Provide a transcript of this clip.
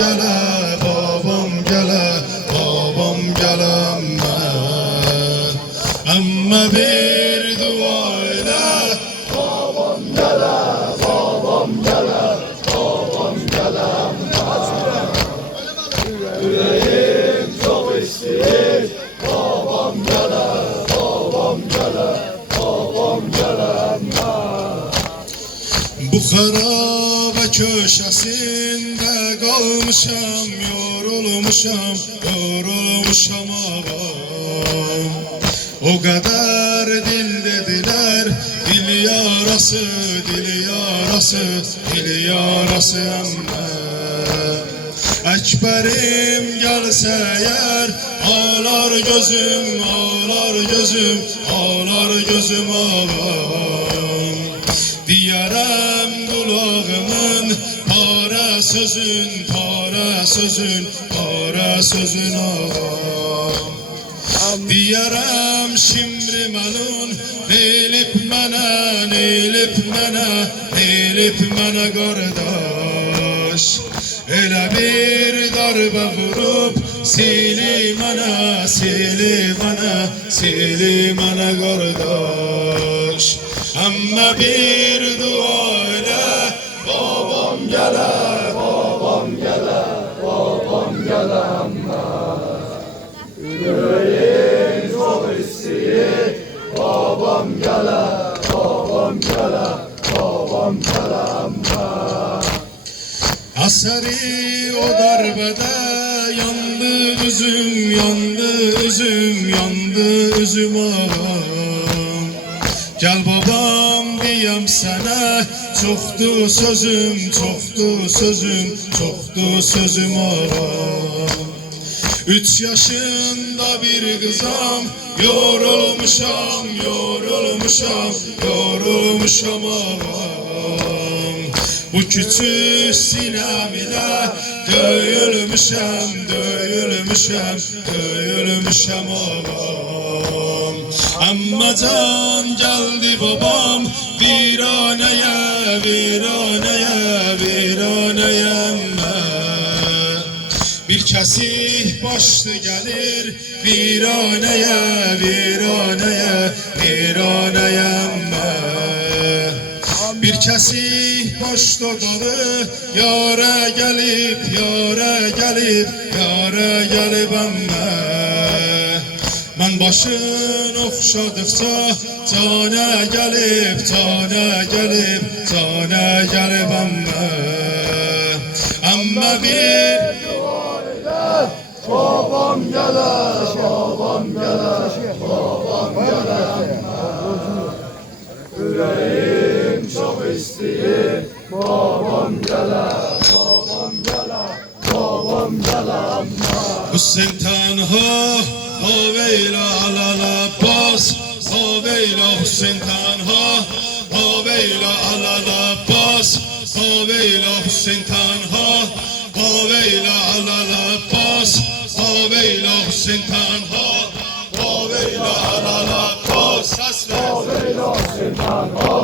gələ, babam gələ, babam gələ əmmə bir dua elə. Babam gələ, babam gələ, babam gələ ürəyim çox istəyir. Babam gələ, babam gələ, babam gələ bu xarabə köşəsində qalmışam, yorulmuşam, yorulmuşam ağam. O qədər dil dedilər, dil yarası, dil yarası, dil yarası əmmə. Əkbərim gəlsə əgər, ağlar gözüm, ağlar gözüm, ağlar gözüm ağam. Diyərəm qulağımın parə sözün, parə sözün, parə sözün ağam. Diyərəm şimdi mənun, neylib mənə, neylib mənə, neylib mənə qardaş. Elə bir darbə vurub, sili mənə, sili mənə, sili mənə qardaş. Əmmə bir dua elə, babam gələ, babam gələ, babam gələ əmmə. Ürəyim çox istəyir, babam gələ, babam gələ, babam gələ əmmə. Əsəri o darbədə yandı üzüm, yandı üzüm, yandı üzüm ağam. Gəl babam deyəm sənə, çoxdur sözüm, çoxdur sözüm, çoxdur sözüm ağam. 3 yaşında bir qızam, yorulmuşam, yorulmuşam, yorulmuşam ağam. Bu küçük sinem ilə döyülmüşəm, döyülmüşəm, döyülmüşəm ağam. Əmmə can gəldi babam, viranəyə, viranəyə, viranəyə əmmə. Bir kəsik başlı gəlir, viranəyə, viranəyə, viranəyə əmmə. Bir kəsik baş dodalı, yara gəlib, yara gəlib, yara gəlib əmmə. Mən başın oxşadıqca, cana gəlib, cana gəlib, cana gəlib əmmə. Əmmə bir babam gələ, babam gələ, babam gələ əmmə. Ürəyim çox istəyir, babam gələ, babam gələ, babam gələ əmmə. Hüseyn tənha, haveylə alal Abbas, haveylə Hüseyn tənha, haveylə alal Abbas, haveylə Hüseyn tənha, haveylə alal Abbas, haveylə Hüseyn tənha, haveylə alal Abbas. Haveylə Hüseyn tənha.